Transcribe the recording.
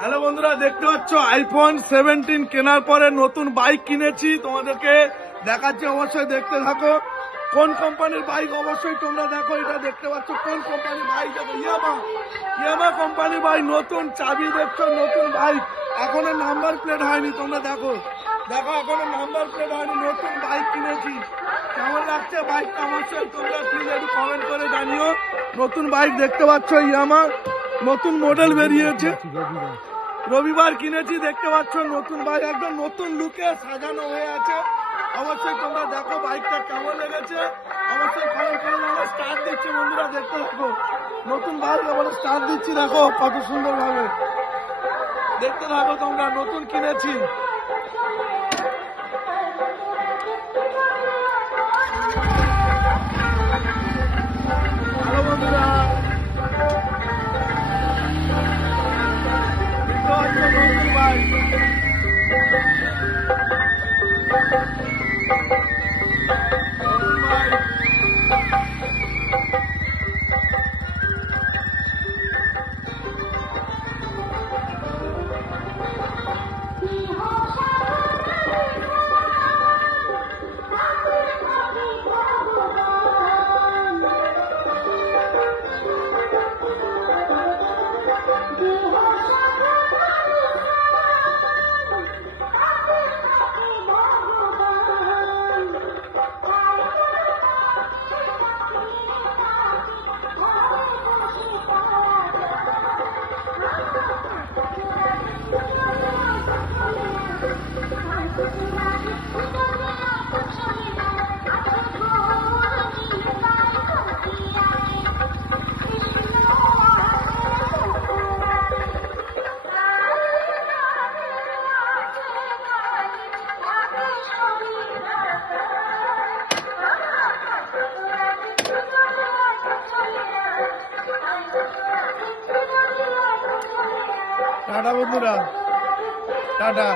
Hello বন্ধুরা, দেখতে পাচ্ছ আইফোন 17 কেনার পরে নতুন বাইক কিনেছি, তোমাদেরকে দেখাচ্ছি, অবশ্যই দেখতে থাকো। কোন কোম্পানির বাইক অবশ্যই তোমরা দেখো। এটা দেখতে পাচ্ছ কোন কোম্পানির বাইক, দেখো ইয়ামা কোম্পানির বাইক, নতুন চাবি দেখছো, নতুন বাইক, এখনো নাম্বার প্লেট হয়নি। তোমরা দেখো এখনো নাম্বার প্লেট হয়নি, নতুন বাইক কিনেছি। কেমন লাগছে বাইকটা অবশ্যই তোমরা প্লিজ একটু কমেন্ট করে জানিও। নতুন বাইক দেখতে পাচ্ছ ইয়ামা, নতুন মডেল বেরিয়েছে, রবিবার কিনেছি। দেখতে পাচ্ছ নতুন বাইক, একদম নতুন লুকে সাজানো হয়ে আছে। অবশ্যই তোমরা দেখো বাইকটা কেমন লেগেছে, অবশ্যই কমেন্ট করে জানাও। স্টার্ট দিচ্ছি বন্ধুরা, দেখতে থাকো। নতুন বাইক আবার স্টার্ট দিচ্ছি, দেখো কত সুন্দর ভাবে। দেখতে থাকো তোমরা, নতুন কিনেছি। হ্যালো বন্ধুরা, দেখতে পাচ্ছ নতুন বাইক। টাটা বন্ধুরা, টাটা।